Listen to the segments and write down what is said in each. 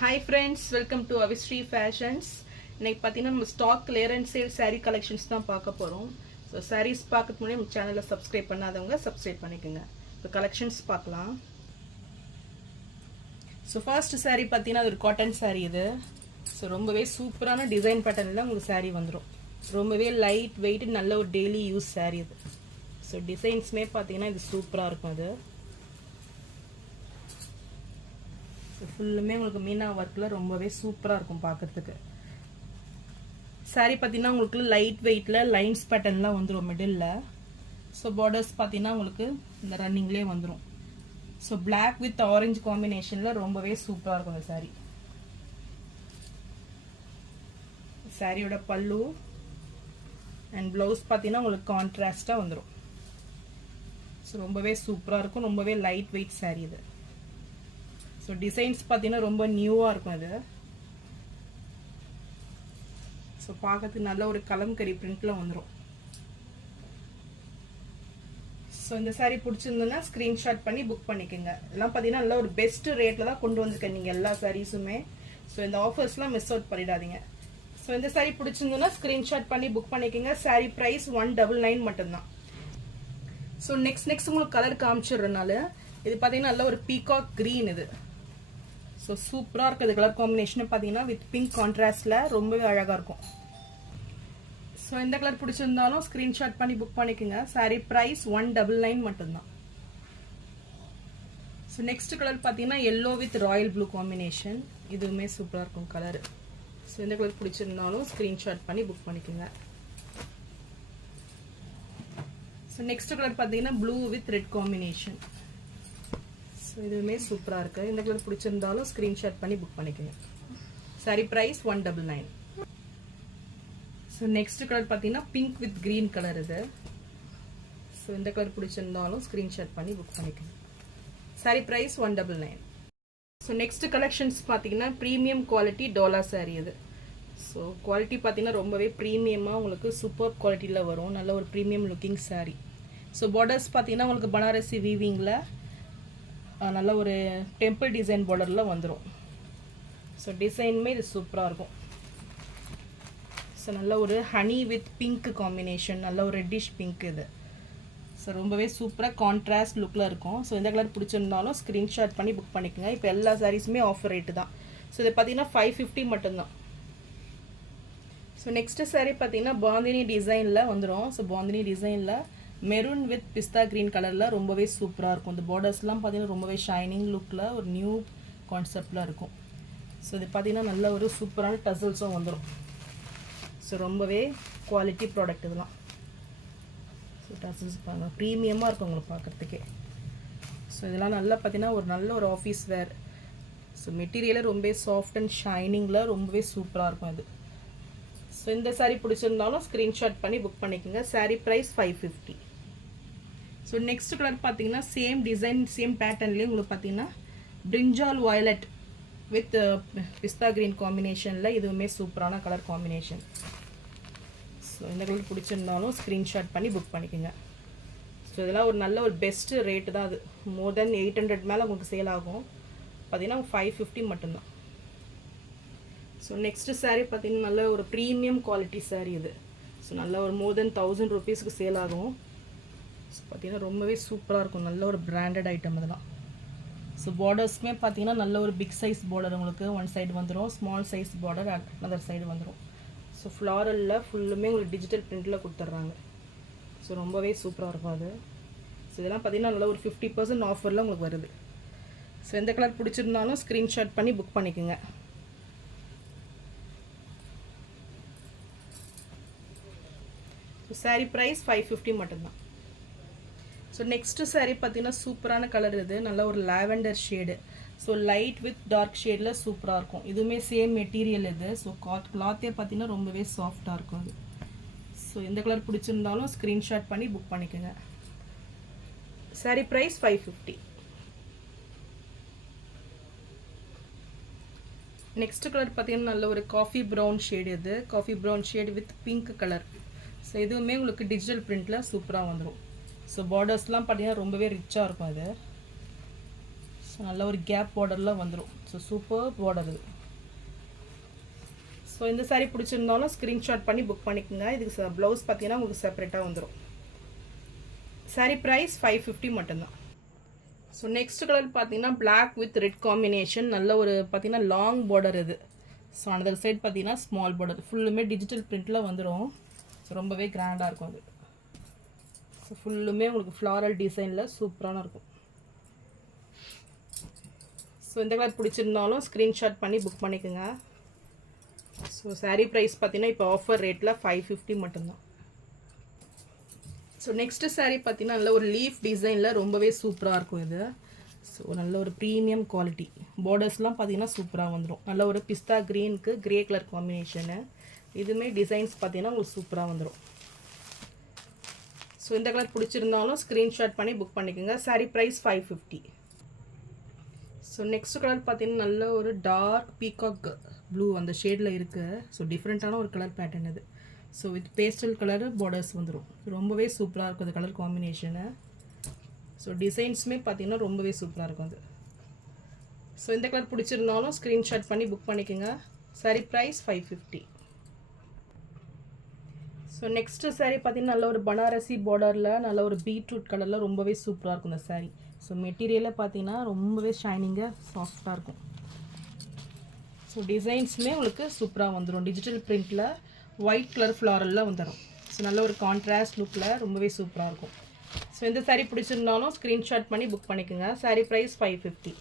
Hi friends, welcome to Avistry Fashions. இன்னைக்கு பார்த்தீங்கன்னா நம்ம stock clearance sale saree collections தான் பார்க்க போகிறோம். ஸோ sarees பார்க்கறதுக்கு முன்னாடி நம்ம சேனலில் சப்ஸ்கிரைப் பண்ணாதவங்க சப்ஸ்கிரைப் பண்ணிக்கோங்க. இப்போ கலெக்ஷன்ஸ் பார்க்கலாம். ஸோ ஃபர்ஸ்ட் saree பார்த்தீங்கன்னா அது ஒரு காட்டன் saree இது. ஸோ ரொம்பவே சூப்பரான டிசைன் பேட்டர்னில் உங்களுக்கு saree வந்துடும். ரொம்பவே லைட் வெயிட் நல்ல ஒரு டெய்லி யூஸ் saree இது. ஸோ டிசைன்ஸ்மே பார்த்தீங்கன்னா இது சூப்பராக இருக்கும் அது. ஃபுல்லுமே உங்களுக்கு மீனா ஒர்க்கில் ரொம்பவே சூப்பராக இருக்கும் பார்க்குறதுக்கு. சாரீ பார்த்தீங்கன்னா உங்களுக்கு லைட் வெயிட்டில் லைன்ஸ் பேட்டர்ன்லாம் வந்துடும் மிடில். ஸோ பார்டர்ஸ் பார்த்தீங்கன்னா உங்களுக்கு இந்த ரன்னிங்லேயே வந்துடும். ஸோ பிளாக் வித் ஆரஞ்சு காம்பினேஷனில் ரொம்பவே சூப்பராக இருக்கும் இந்த சாரீ. சாரியோட பல்லு அண்ட் ப்ளவுஸ் பார்த்தீங்கன்னா உங்களுக்கு கான்ட்ராஸ்டாக வந்துடும். ஸோ ரொம்பவே சூப்பராக இருக்கும். ரொம்பவே லைட் வெயிட் சாரீ இது. ஸோ டிசைன்ஸ் பார்த்தீங்கன்னா ரொம்ப நியூவாக இருக்கும் அது. ஸோ பார்க்கறதுக்கு நல்ல ஒரு கலம்கரி பிரிண்டில் வந்துடும். ஸோ இந்த சாரீ பிடிச்சிருந்ததுன்னா ஸ்க்ரீன்ஷாட் பண்ணி புக் பண்ணிக்கோங்க. எல்லாம் பார்த்தீங்கன்னா நல்ல ஒரு பெஸ்ட் ரேட்டில் தான் கொண்டு வந்திருக்கேன் நீங்கள் எல்லா சாரீஸுமே. ஸோ இந்த ஆஃபர்ஸ்லாம் மிஸ் அவுட் பண்ணிடாதீங்க. ஸோ இந்த சாரீ பிடிச்சிருந்ததுன்னா ஸ்க்ரீன்ஷாட் பண்ணி புக் பண்ணிக்கோங்க. சாரீ ப்ரைஸ் 199 மட்டும்தான். ஸோ நெக்ஸ்ட் உங்களுக்கு கலர் காமிச்சிடுறதுனால இது பார்த்தீங்கன்னா நல்ல ஒரு பீகாக் க்ரீன் இது. ஸோ சூப்பராக இருக்குது கலர் காம்பினேஷன் பார்த்தீங்கன்னா வித் பிங்க் கான்ட்ராஸ்டில் ரொம்பவே அழகாக இருக்கும். ஸோ இந்த கலர் பிடிச்சிருந்தாலும் ஸ்க்ரீன்ஷாட் பண்ணி புக் பண்ணிக்கோங்க. சாரீ ப்ரைஸ் 199 மட்டும்தான். ஸோ நெக்ஸ்ட் கலர் பார்த்தீங்கன்னா yellow with Royal blue combination. இதுவுமே சூப்பராக இருக்கும் கலர். ஸோ இந்த கலர் பிடிச்சிருந்தாலும் ஸ்க்ரீன்ஷாட் பண்ணி புக் பண்ணிக்கோங்க. ஸோ நெக்ஸ்ட் கலர் பார்த்தீங்கன்னா blue with red combination. So இதுவுமே சூப்பராக இருக்குது. இந்த கலர் பிடிச்சிருந்தாலும் ஸ்க்ரீன்ஷாட் பண்ணி புக் பண்ணிக்கோங்க. Saree price 199. So next colour பார்த்தீங்கன்னா பிங்க் வித் க்ரீன் கலர் இது. ஸோ இந்த கலர் பிடிச்சிருந்தாலும் ஸ்க்ரீன்ஷாட் பண்ணி புக் பண்ணிக்கோங்க. Saree price 199. So next collections பார்த்தீங்கன்னா ப்ரீமியம் குவாலிட்டி டோலா சாரீ இது. ஸோ குவாலிட்டி பார்த்தீங்கன்னா ரொம்பவே ப்ரீமியமாக உங்களுக்கு சூப்பர் குவாலிட்டியில் வரும். நல்ல ஒரு premium looking sari. So borders பார்த்தீங்கன்னா உங்களுக்கு பனாரசி வீவிங்கில் நல்ல ஒரு டெம்பிள் டிசைன் பார்டரில் வந்துடும். ஸோ டிசைனுமே இது சூப்பராக இருக்கும். ஸோ நல்ல ஒரு ஹனி வித் பிங்க் காம்பினேஷன், நல்ல ஒரு ரெட்டிஷ் பிங்க் இது. ஸோ ரொம்பவே சூப்பராக கான்ட்ராஸ்ட் லுக்கில் இருக்கும். ஸோ இந்த கலர் பிடிச்சிருந்தாலும் ஸ்க்ரீன்ஷாட் பண்ணி புக் பண்ணிக்கோங்க. இப்போ எல்லா சாரீஸுமே ஆஃபர் ரேட்டு தான். ஸோ இது பார்த்தீங்கன்னா 550 மட்டும்தான். ஸோ நெக்ஸ்ட்டு சாரீ பார்த்தீங்கன்னா பாந்தினி டிசைனில் வந்துடும். ஸோ பாந்தினி டிசைனில் மெரூன் வித் பிஸ்தா க்ரீன் கலரில் ரொம்பவே சூப்பராக இருக்கும். இந்த பார்டர்ஸ்லாம் பார்த்தீங்கன்னா ரொம்பவே ஷைனிங் லுக்கில் ஒரு நியூ கான்செப்டில் இருக்கும். ஸோ இது பார்த்தீங்கன்னா நல்ல ஒரு சூப்பரான டசல்ஸும் வந்துடும். ஸோ ரொம்பவே குவாலிட்டி ப்ராடக்ட் இதெல்லாம். ஸோ டசல்ஸ் பாருங்கள் ப்ரீமியமாக இருக்கும் உங்களுக்கு பார்க்குறதுக்கே. ஸோ இதெல்லாம் நல்லா பார்த்தீங்கன்னா ஒரு நல்ல ஒரு ஆஃபீஸ் வேர். ஸோ மெட்டீரியலே ரொம்பவே சாஃப்ட் அண்ட் ஷைனிங்கில் ரொம்பவே சூப்பராக இருக்கும் இது. ஸோ இந்த சாரீ பிடிச்சிருந்தாலும் ஸ்க்ரீன்ஷாட் பண்ணி புக் பண்ணிக்கோங்க. Saree price 550. So next colour பார்த்தீங்கன்னா சேம் டிசைன் சேம் பேட்டர்ன்லேயே உங்களுக்கு பார்த்தீங்கன்னா brinjal violet with pista green காம்பினேஷனில் இதுவுமே சூப்பரான கலர் காம்பினேஷன். ஸோ இந்த கலர் பிடிச்சிருந்தாலும் ஸ்க்ரீன்ஷாட் பண்ணி புக் பண்ணிக்கோங்க. ஸோ இதெல்லாம் ஒரு நல்ல ஒரு பெஸ்ட்டு ரேட்டு தான் அது. மோர் தென் 800 மேலே உங்களுக்கு சேல் ஆகும். பார்த்தீங்கன்னா 550 மட்டும்தான். ஸோ நெக்ஸ்ட்டு சாரீ பார்த்தீங்கன்னா நல்ல ஒரு ப்ரீமியம் குவாலிட்டி சாரீ இது. ஸோ நல்ல ஒரு மோர் தென் 1000 ருபீஸ்க்கு சேல் ஆகும். ஸோ பார்த்தீங்கன்னா ரொம்பவே சூப்பராக இருக்கும். நல்ல ஒரு பிராண்டட் ஐட்டம் இதெல்லாம். ஸோ பார்டர்ஸ்மே பார்த்தீங்கன்னா நல்ல ஒரு பிக் சைஸ் பார்டர் உங்களுக்கு ஒன் சைடு வந்துடும். Small size border other side வந்துடும். ஸோ ஃப்ளாரலில் ஃபுல்லுமே உங்களுக்கு டிஜிட்டல் பிரிண்டில் கொடுத்துட்றாங்க. ஸோ ரொம்பவே சூப்பராக இருக்கும் அது. ஸோ இதெல்லாம் பார்த்தீங்கன்னா நல்ல ஒரு 50% ஆஃபரில் உங்களுக்கு வருது. ஸோ எந்த கலர் பிடிச்சிருந்தாலும் ஸ்க்ரீன்ஷாட் பண்ணி புக் பண்ணிக்கோங்க. சாரீ ப்ரைஸ் 550 மட்டும்தான். ஸோ நெக்ஸ்ட்டு சாரீ பார்த்தீங்கன்னா சூப்பரான கலர் இது. நல்ல ஒரு lavender shade. So light with dark ஷேடில் சூப்பராக இருக்கும். இதுவுமே சேம் மெட்டீரியல் இது. ஸோ கிளாத்தே பார்த்தீங்கன்னா ரொம்பவே சாஃப்டாக இருக்கும் அது. ஸோ எந்த கலர் பிடிச்சிருந்தாலும் ஸ்க்ரீன்ஷாட் பண்ணி புக் பண்ணிக்கோங்க. சாரீ ப்ரைஸ் 550. நெக்ஸ்ட் கலர் பார்த்தீங்கன்னா நல்ல ஒரு காஃபி ப்ரௌன் ஷேடு இது. Coffee brown shade with pink colour. So இதுவுமே உங்களுக்கு டிஜிட்டல் பிரிண்டில் சூப்பராக வந்துடும். ஸோ பார்டர்ஸ்லாம் பார்த்தீங்கன்னா ரொம்பவே ரிச்சாக இருக்கும் அது. ஸோ ஸோ நல்ல ஒரு கேப் பார்டரில் வந்துடும். ஸோ சூப்பர் பார்டர் இது. ஸோ இந்த சாரீ பிடிச்சிருந்தாலும் ஸ்க்ரீன்ஷாட் பண்ணி புக் பண்ணிக்கோங்க. இதுக்கு ப்ளவுஸ் பார்த்தீங்கன்னா உங்களுக்கு செப்பரேட்டாக வந்துடும். சாரீ ப்ரைஸ் 550 மட்டும்தான். ஸோ நெக்ஸ்ட் கலர் பார்த்தீங்கன்னா பிளாக் வித் ரெட் காம்பினேஷன். நல்ல ஒரு பார்த்தீங்கன்னா லாங் பார்டர் இது. ஸோ அந்த சைட் பார்த்தீங்கன்னா ஸ்மால் பார்டர், ஃபுல்லுமே டிஜிட்டல் பிரிண்டில் வந்துடும். ஸோ ரொம்பவே கிராண்டாக இருக்கும் அது. ஸோ ஃபுல்லுமே உங்களுக்கு ஃப்ளாரல் டிசைனில் சூப்பரான இருக்கும். ஸோ இந்த கலர் பிடிச்சிருந்தாலும் ஸ்க்ரீன்ஷாட் பண்ணி புக் பண்ணிக்கோங்க. ஸோ சாரீ ப்ரைஸ் பார்த்தீங்கன்னா இப்போ ஆஃபர் ரேட்டில் 550 மட்டும்தான். ஸோ நெக்ஸ்ட்டு சாரீ பார்த்தீங்கன்னா நல்ல ஒரு லீஃப் டிசைனில் ரொம்பவே சூப்பராக இருக்கும் இது. ஸோ நல்ல ஒரு ப்ரீமியம் குவாலிட்டி. பார்டர்ஸ்லாம் பார்த்தீங்கன்னா சூப்பராக வந்துடும். நல்ல ஒரு பிஸ்தா க்ரீனுக்கு க்ரே கலர் காம்பினேஷனு. இதுவுமே டிசைன்ஸ் பார்த்தீங்கன்னா உங்களுக்கு சூப்பராக வந்துடும். ஸோ இந்த கலர் பிடிச்சிருந்தாலும் ஸ்க்ரீன்ஷாட் பண்ணி புக் பண்ணிக்கோங்க. Saree price 550. So next colour பார்த்தீங்கன்னா நல்ல ஒரு டார்க் பீகாக் ப்ளூ அந்த ஷேடில் இருக்குது. ஸோ டிஃப்ரெண்ட்டான ஒரு கலர் பேட்டர்ன் இது. So with pastel colour borders வந்துடும். ரொம்பவே சூப்பராக இருக்கும் அந்த கலர் காம்பினேஷனு. ஸோ டிசைன்ஸுமே பார்த்தீங்கன்னா ரொம்பவே சூப்பராக இருக்கும் அது. ஸோ இந்த கலர் பிடிச்சிருந்தாலும் ஸ்க்ரீன்ஷாட் பண்ணி புக் பண்ணிக்கோங்க. Saree price 550. So next saree பார்த்தீங்கன்னா நல்ல ஒரு பனாரசி பார்டரில் நல்ல ஒரு பீட்ரூட் கலரில் ரொம்பவே சூப்பராக இருக்கும் இந்த சாரீ. ஸோ மெட்டீரியலில் பார்த்தீங்கன்னா ரொம்பவே ஷைனிங்காக சாஃப்டாக இருக்கும். ஸோ டிசைன்ஸுமே உங்களுக்கு சூப்பராக வந்துடும். டிஜிட்டல் பிரிண்டில் ஒயிட் கலர் ஃப்ளாரலில் வந்துடும். ஸோ நல்ல ஒரு கான்ட்ராஸ்ட் லுக்கில் ரொம்பவே சூப்பராக இருக்கும். ஸோ இந்த சாரீ பிடிச்சிருந்தாலும் ஸ்க்ரீன்ஷாட் பண்ணி புக் பண்ணிக்கோங்க. Saree price 550.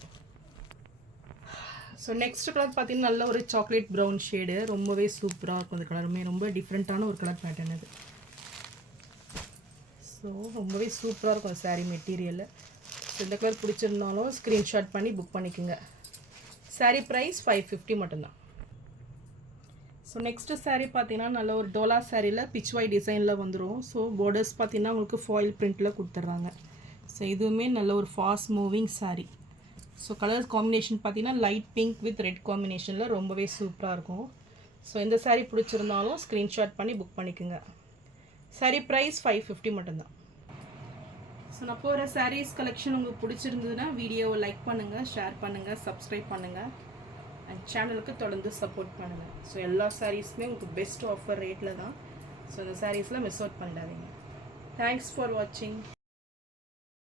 So next colour பார்த்தீங்கன்னா நல்ல ஒரு சாக்லேட் ப்ரௌன் ஷேடு. ரொம்பவே சூப்பராக இருக்கும் அந்த கலருமே. ரொம்ப டிஃப்ரெண்ட்டான ஒரு கலர் பேட்டர்ன் அது. ஸோ ரொம்பவே சூப்பராக இருக்கும் சாரீ மெட்டீரியல். ஸோ இந்த கலர் பிடிச்சிருந்தாலும் ஸ்க்ரீன்ஷாட் பண்ணி புக் பண்ணிக்கோங்க. சாரீ ப்ரைஸ் 550 மட்டும்தான். ஸோ நெக்ஸ்ட்டு சாரீ பார்த்தீங்கன்னா நல்ல ஒரு டோலா சாரியில் பிச்வாய் டிசைனில் வந்துடும். ஸோ பார்டர்ஸ் பார்த்தீங்கன்னா உங்களுக்கு ஃபாயில் பிரிண்டில் கொடுத்துட்றாங்க. ஸோ இதுவுமே நல்ல ஒரு fast moving sari. So colour combination பார்த்தீங்கன்னா லைட் பிங்க் வித் ரெட் காம்பினேஷனில் ரொம்பவே சூப்பராக இருக்கும். ஸோ இந்த சாரீ பிடிச்சிருந்தாலும் ஸ்க்ரீன்ஷாட் பண்ணி புக் பண்ணிக்கோங்க. சாரீ ப்ரைஸ் 550 மட்டும்தான். ஸோ நான் போகிற சாரீஸ் கலெக்ஷன் உங்களுக்கு பிடிச்சிருந்ததுன்னா வீடியோவை லைக் பண்ணுங்கள், ஷேர் பண்ணுங்கள், சப்ஸ்கிரைப் பண்ணுங்கள் அண்ட் சேனலுக்கு தொடர்ந்து சப்போர்ட் பண்ணுங்கள். ஸோ எல்லா சாரீஸுமே உங்களுக்கு பெஸ்ட் ஆஃபர் ரேட்டில் தான். ஸோ இந்த சாரீஸில் மிஸ் அவுட் பண்ணிடாதீங்க. தேங்க்ஸ் ஃபார் வாட்சிங்.